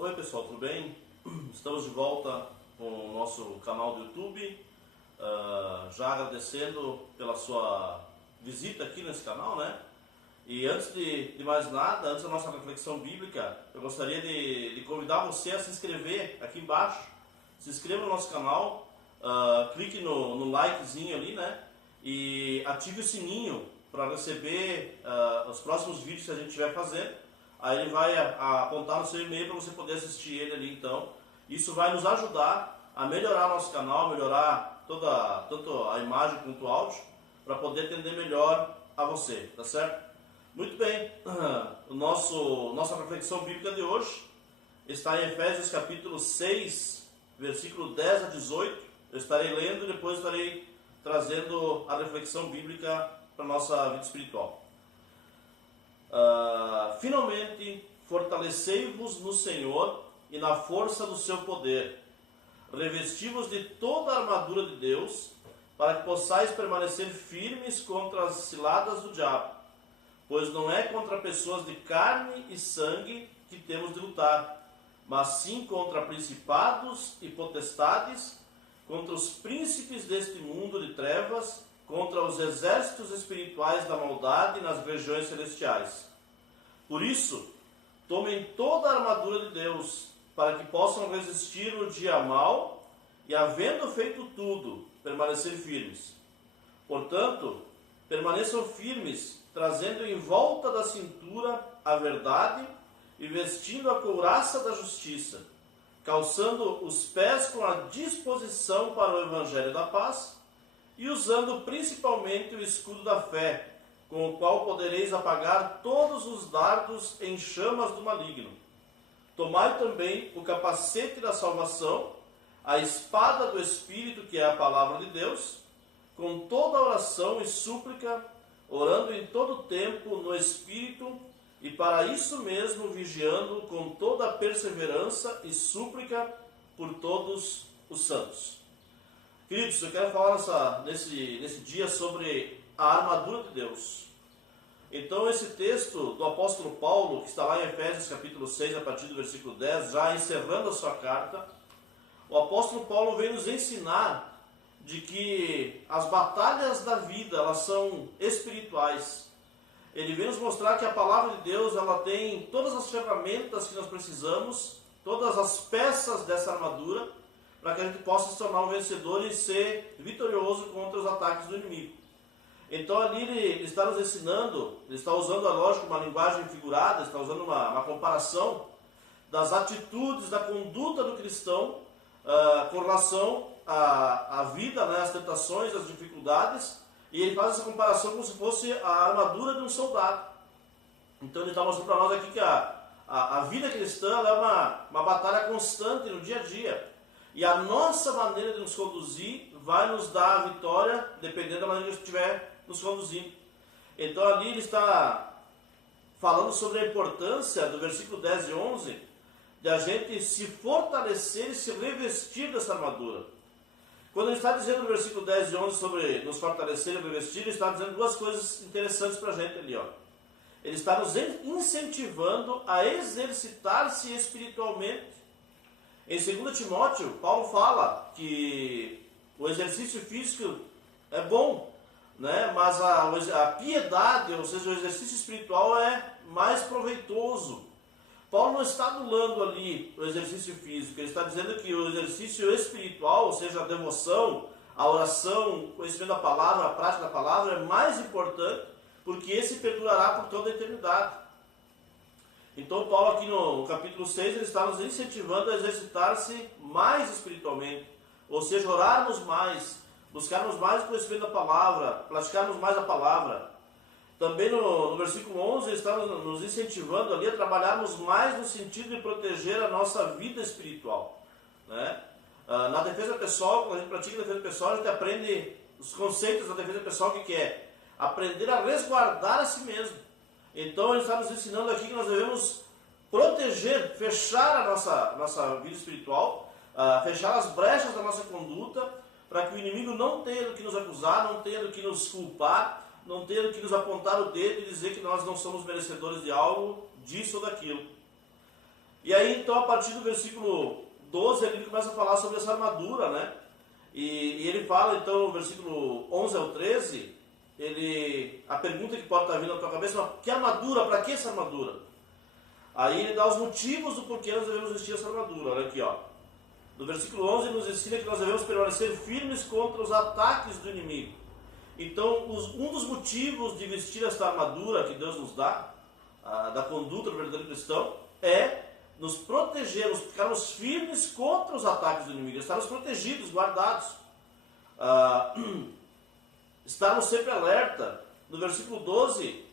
Oi pessoal, tudo bem? Estamos de volta com o nosso canal do YouTube, já agradecendo pela sua visita aqui nesse canal, né? E antes de mais nada, antes da nossa reflexão bíblica, eu gostaria de convidar você a se inscrever aqui embaixo. Se inscreva no nosso canal, clique no likezinho ali, né? E ative o sininho para receber os próximos vídeos que a gente estiver fazendo. Aí ele vai apontar no seu e-mail para você poder assistir ele ali. Então, isso vai nos ajudar a melhorar nosso canal, melhorar tanto a imagem quanto o áudio, para poder atender melhor a você, tá certo? Muito bem, nossa reflexão bíblica de hoje está em Efésios capítulo 6, versículo 10 a 18. Eu estarei lendo e depois estarei trazendo a reflexão bíblica para a nossa vida espiritual. Finalmente, fortalecei-vos no Senhor e na força do seu poder. Revesti-vos de toda a armadura de Deus, para que possais permanecer firmes contra as ciladas do diabo. Pois não é contra pessoas de carne e sangue que temos de lutar, mas sim contra principados e potestades, contra os príncipes deste mundo de trevas, contra os exércitos espirituais da maldade nas regiões celestiais. Por isso, tomem toda a armadura de Deus, para que possam resistir no dia mau e, havendo feito tudo, permanecer firmes. Portanto, permaneçam firmes, trazendo em volta da cintura a verdade e vestindo a couraça da justiça, calçando os pés com a disposição para o evangelho da paz, e usando principalmente o escudo da fé, com o qual podereis apagar todos os dardos em chamas do maligno. Tomai também o capacete da salvação, a espada do Espírito, que é a palavra de Deus, com toda oração e súplica, orando em todo tempo no Espírito, e para isso mesmo vigiando com toda perseverança e súplica por todos os santos. Queridos, eu quero falar nesse dia sobre a armadura de Deus. Então esse texto do apóstolo Paulo, que está lá em Efésios capítulo 6, a partir do versículo 10, já encerrando a sua carta, o apóstolo Paulo vem nos ensinar de que as batalhas da vida, elas são espirituais. Ele vem nos mostrar que a palavra de Deus, ela tem todas as ferramentas que nós precisamos, todas as peças dessa armadura, para que a gente possa se tornar um vencedor e ser vitorioso contra os ataques do inimigo. Então ali ele está nos ensinando, ele está usando, lógico, uma linguagem figurada, está usando uma comparação das atitudes, da conduta do cristão com relação à vida, né, às tentações, às dificuldades, e ele faz essa comparação como se fosse a armadura de um soldado. Então ele está mostrando para nós aqui que a vida cristã é uma batalha constante no dia a dia. E a nossa maneira de nos conduzir vai nos dar a vitória, dependendo da maneira que estiver nos conduzindo. Então ali ele está falando sobre a importância do versículo 10 e 11, de a gente se fortalecer e se revestir dessa armadura. Quando ele está dizendo no versículo 10 e 11 sobre nos fortalecer e revestir, ele está dizendo duas coisas interessantes para a gente ali. Ele está nos incentivando a exercitar-se espiritualmente. Em 2 Timóteo, Paulo fala que o exercício físico é bom, né? Mas a piedade, ou seja, o exercício espiritual é mais proveitoso. Paulo não está anulando ali o exercício físico, ele está dizendo que o exercício espiritual, ou seja, a devoção, a oração, o conhecimento da palavra, a prática da palavra é mais importante, porque esse perdurará por toda a eternidade. Então Paulo aqui no capítulo 6, ele está nos incentivando a exercitar-se mais espiritualmente, ou seja, orarmos mais, buscarmos mais o conhecimento da palavra, praticarmos mais a palavra. Também no versículo 11, ele está nos incentivando ali a trabalharmos mais no sentido de proteger a nossa vida espiritual, né? Na defesa pessoal, quando a gente pratica a defesa pessoal, a gente aprende os conceitos da defesa pessoal, que é aprender a resguardar a si mesmo. Então ele está nos ensinando aqui que nós devemos proteger, fechar a nossa vida espiritual, fechar as brechas da nossa conduta, para que o inimigo não tenha do que nos acusar, não tenha do que nos culpar, não tenha do que nos apontar o dedo e dizer que nós não somos merecedores de algo, disso ou daquilo. E aí, então, a partir do versículo 12, ele começa a falar sobre essa armadura, né? E ele fala, então, no versículo 11 ao 13, a pergunta que pode estar vindo na tua cabeça é: que armadura? Para que essa armadura? Aí ele dá os motivos do porquê nós devemos vestir essa armadura. Olha aqui, ó. No versículo 11 nos ensina que nós devemos permanecer firmes contra os ataques do inimigo. Então, um dos motivos de vestir esta armadura que Deus nos dá, da conduta do verdadeiro cristão, é nos protegermos, ficarmos firmes contra os ataques do inimigo, estarmos protegidos, guardados, estarmos sempre alerta. No versículo 12,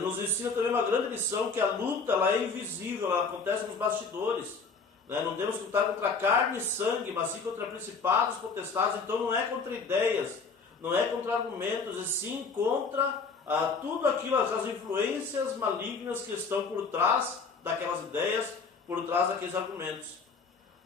nos ensina também uma grande lição, que a luta ela é invisível, ela acontece nos bastidores. Né? Não devemos lutar contra carne e sangue, mas sim contra principados, potestades. Então não é contra ideias, não é contra argumentos, e sim contra tudo aquilo, as influências malignas que estão por trás daquelas ideias, por trás daqueles argumentos.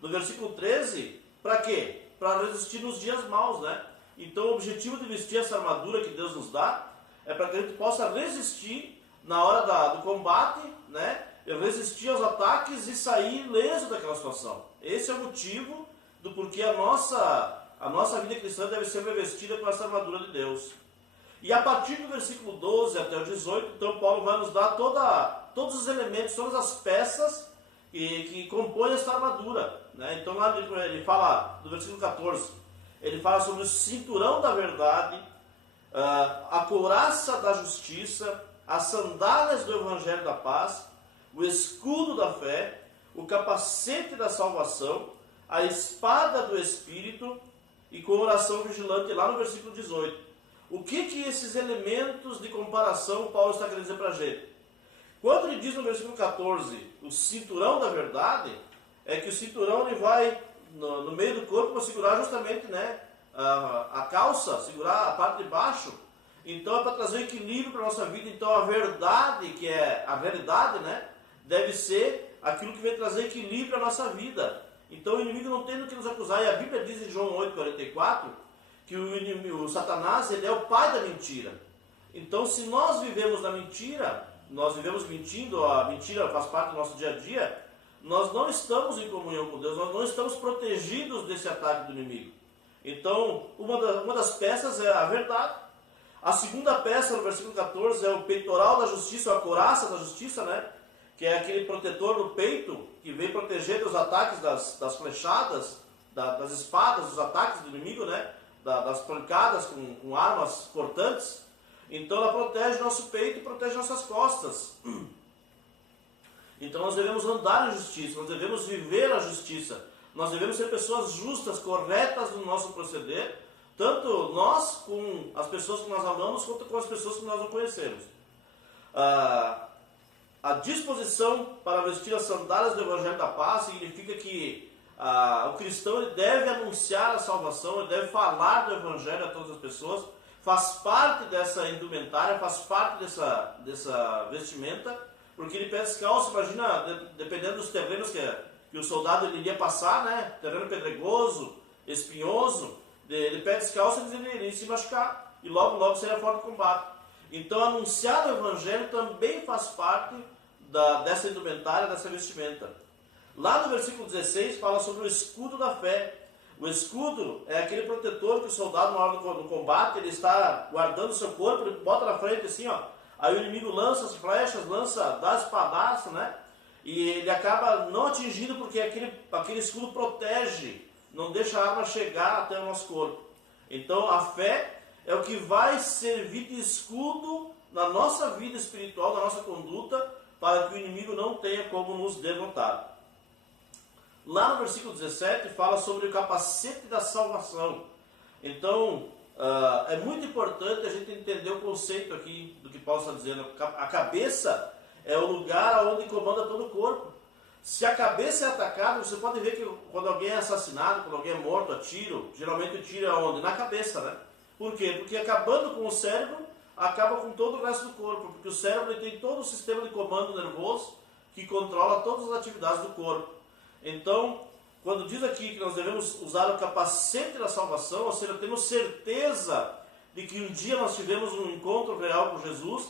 No versículo 13, para quê? Para resistir nos dias maus, né? Então o objetivo de vestir essa armadura que Deus nos dá é para que a gente possa resistir na hora do combate, né? Resistir aos ataques e sair ileso daquela situação. Esse é o motivo do porquê a nossa vida cristã deve ser revestida com essa armadura de Deus. E a partir do versículo 12 até o 18, então Paulo vai nos dar todos os elementos, todas as peças que compõem esta armadura, né? Então lá ele fala, no versículo 14, ele fala sobre o cinturão da verdade, a couraça da justiça, as sandálias do evangelho da paz, o escudo da fé, o capacete da salvação, a espada do Espírito, e com oração vigilante, lá no versículo 18. O que esses elementos de comparação Paulo está querendo dizer para a gente? Quando ele diz no versículo 14, o cinturão da verdade, é que o cinturão ele vai no meio do corpo para segurar justamente, né, a calça, segurar a parte de baixo. Então é para trazer equilíbrio para a nossa vida. Então a verdade, que é a realidade, né, deve ser aquilo que vem trazer equilíbrio à nossa vida. Então o inimigo não tem do que nos acusar. E a Bíblia diz em João 8,44 que o Satanás ele é o pai da mentira. Então se nós vivemos na mentira, nós vivemos mentindo, a mentira faz parte do nosso dia a dia, nós não estamos em comunhão com Deus, nós não estamos protegidos desse ataque do inimigo. Então uma das peças é a verdade. A segunda peça, no versículo 14, é o peitoral da justiça, ou a couraça da justiça, né? Que é aquele protetor no peito que vem proteger dos ataques das flechadas, das espadas, dos ataques do inimigo, né? Das pancadas com armas cortantes. Então ela protege nosso peito e protege nossas costas. Então nós devemos andar em justiça, nós devemos viver a justiça, nós devemos ser pessoas justas, corretas no nosso proceder, tanto nós com as pessoas que nós amamos, quanto com as pessoas que nós não conhecemos. A disposição para vestir as sandálias do Evangelho da Paz significa que o cristão ele deve anunciar a salvação, ele deve falar do Evangelho a todas as pessoas, faz parte dessa indumentária, faz parte dessa vestimenta, porque ele pé descalço, imagina, dependendo dos terrenos que o soldado ele iria passar, né? Terreno pedregoso, espinhoso, ele pé descalço ele iria se machucar e logo seria fora do combate. Então anunciar o Evangelho também faz parte dessa indumentária, dessa vestimenta. Lá no versículo 16 fala sobre o escudo da fé. O escudo é aquele protetor que o soldado, na hora do combate, ele está guardando o seu corpo, ele bota na frente assim, ó. Aí o inimigo lança as flechas, dá espadaço, né? E ele acaba não atingindo porque aquele escudo protege, não deixa a arma chegar até o nosso corpo. Então a fé é o que vai servir de escudo na nossa vida espiritual, na nossa conduta, para que o inimigo não tenha como nos derrotar. Lá no versículo 17 fala sobre o capacete da salvação. Então, é muito importante a gente entender o conceito aqui do que Paulo está dizendo. A cabeça é o lugar onde comanda todo o corpo. Se a cabeça é atacada, você pode ver que quando alguém é assassinado, quando alguém é morto a tiro, geralmente o tiro é onde? Na cabeça, né? Por quê? Porque acabando com o cérebro, acaba com todo o resto do corpo. Porque o cérebro tem todo o sistema de comando nervoso que controla todas as atividades do corpo. Então, quando diz aqui que nós devemos usar o capacete da salvação, ou seja, temos certeza de que um dia nós tivemos um encontro real com Jesus,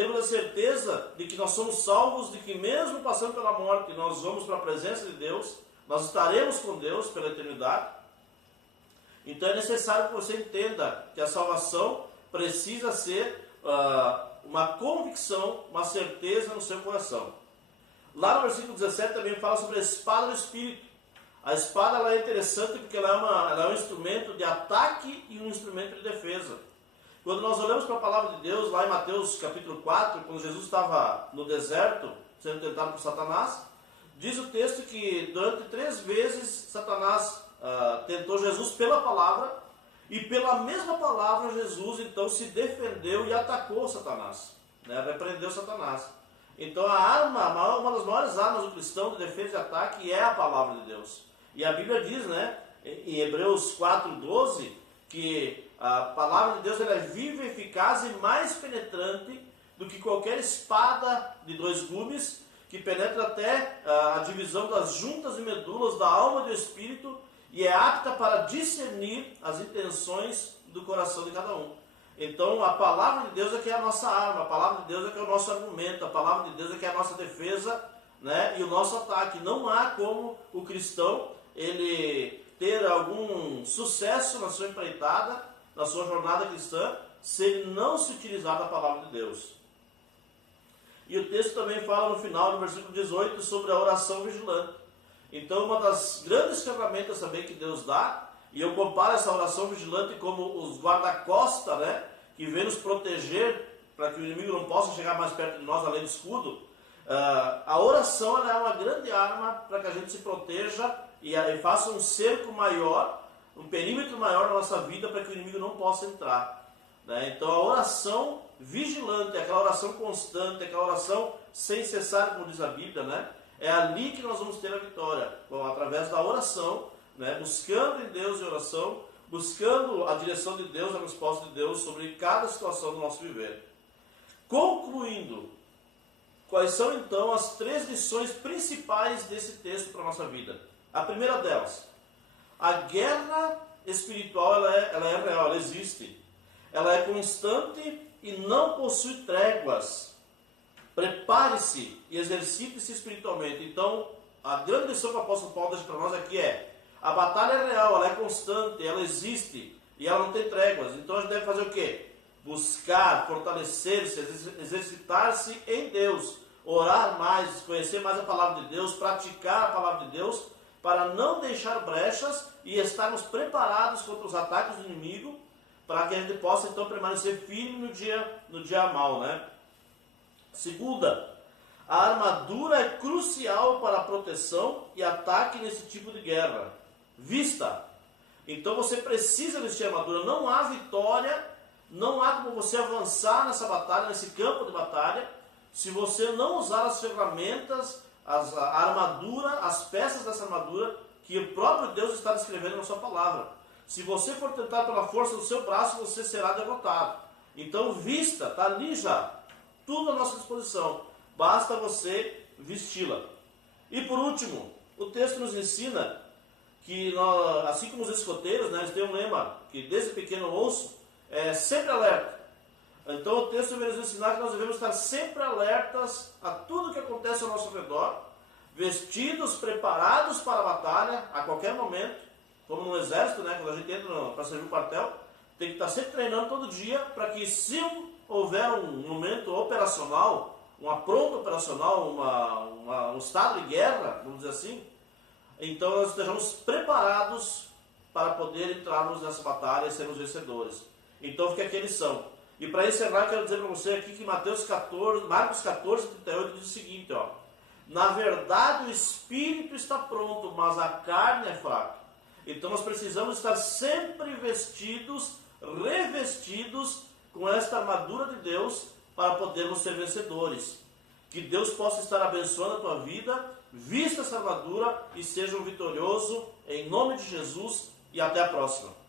temos a certeza de que nós somos salvos, de que mesmo passando pela morte, nós vamos para a presença de Deus, nós estaremos com Deus pela eternidade. Então é necessário que você entenda que a salvação precisa ser uma convicção, uma certeza no seu coração. Lá no versículo 17 também fala sobre a espada do Espírito. A espada ela é interessante porque ela é um instrumento de ataque e um instrumento de defesa. Quando nós olhamos para a palavra de Deus, lá em Mateus capítulo 4, quando Jesus estava no deserto, sendo tentado por Satanás, diz o texto que durante 3 vezes Satanás tentou Jesus pela palavra, e pela mesma palavra Jesus então se defendeu e atacou Satanás, né? Repreendeu Satanás. Então a arma, uma das maiores armas do cristão de defesa e ataque é a palavra de Deus. E a Bíblia diz, né, em Hebreus 4:12, que a palavra de Deus ela é viva, eficaz e mais penetrante do que qualquer espada de 2 gumes, que penetra até a divisão das juntas e medulas da alma e do espírito, e é apta para discernir as intenções do coração de cada um. Então a palavra de Deus é que é a nossa arma, a palavra de Deus é que é o nosso argumento, a palavra de Deus é que é a nossa defesa, né, e o nosso ataque. Não há como o cristão ele ter algum sucesso na sua empreitada, na sua jornada cristã, se ele não se utilizar da palavra de Deus. E o texto também fala no final, no versículo 18, sobre a oração vigilante. Então uma das grandes ferramentas também que Deus dá, e eu comparo essa oração vigilante como os guarda-costa, né, que vem nos proteger para que o inimigo não possa chegar mais perto de nós além do escudo. A oração ela é uma grande arma para que a gente se proteja e faça um cerco maior, um perímetro maior na nossa vida para que o inimigo não possa entrar, né? Então a oração vigilante, aquela oração constante, aquela oração sem cessar, como diz a Bíblia, né? É ali que nós vamos ter a vitória, através da oração, né? Buscando em Deus em oração, buscando a direção de Deus, a resposta de Deus sobre cada situação do nosso viver. Concluindo, quais são então as 3 lições principais desse texto para a nossa vida? A primeira delas, a guerra espiritual ela é real, ela existe. Ela é constante e não possui tréguas. Prepare-se e exercite-se espiritualmente. Então, a grande lição que o apóstolo Paulo deixa para nós aqui é: a batalha é real, ela é constante, ela existe e ela não tem tréguas. Então a gente deve fazer o quê? Buscar, fortalecer-se, exercitar-se em Deus, orar mais, conhecer mais a palavra de Deus, praticar a palavra de Deus, para não deixar brechas e estarmos preparados contra os ataques do inimigo, para que a gente possa então permanecer firme no dia mal, né? Segunda, a armadura é crucial para a proteção e ataque nesse tipo de guerra. Vista. Então você precisa vestir a armadura. Não há vitória, não há como você avançar nessa batalha, nesse campo de batalha, se você não usar as ferramentas, a armadura, as peças dessa armadura que o próprio Deus está descrevendo na sua palavra. Se você for tentar pela força do seu braço, você será derrotado. Então vista, está ali já, tudo à nossa disposição. Basta você vesti-la. E por último, o texto nos ensina que nós, assim como os escoteiros, né, eles têm um lema que desde pequeno eu ouço, é sempre alerta. Então o texto vem nos ensinar que nós devemos estar sempre alertas a tudo que acontece ao nosso redor, vestidos, preparados para a batalha a qualquer momento, como no exército, né, quando a gente entra para servir o quartel, tem que estar sempre treinando todo dia para que se houver um momento operacional, um apronto operacional, um estado de guerra, vamos dizer assim, então nós estejamos preparados para poder entrarmos nessa batalha e sermos vencedores. Então fica aqui a lição. E para encerrar, quero dizer para você aqui que Marcos 14, 38 diz o seguinte, ó: na verdade o espírito está pronto, mas a carne é fraca. Então nós precisamos estar sempre vestidos, revestidos com esta armadura de Deus para podermos ser vencedores. Que Deus possa estar abençoando a tua vida, vista essa armadura e seja um vitorioso em nome de Jesus, e até a próxima.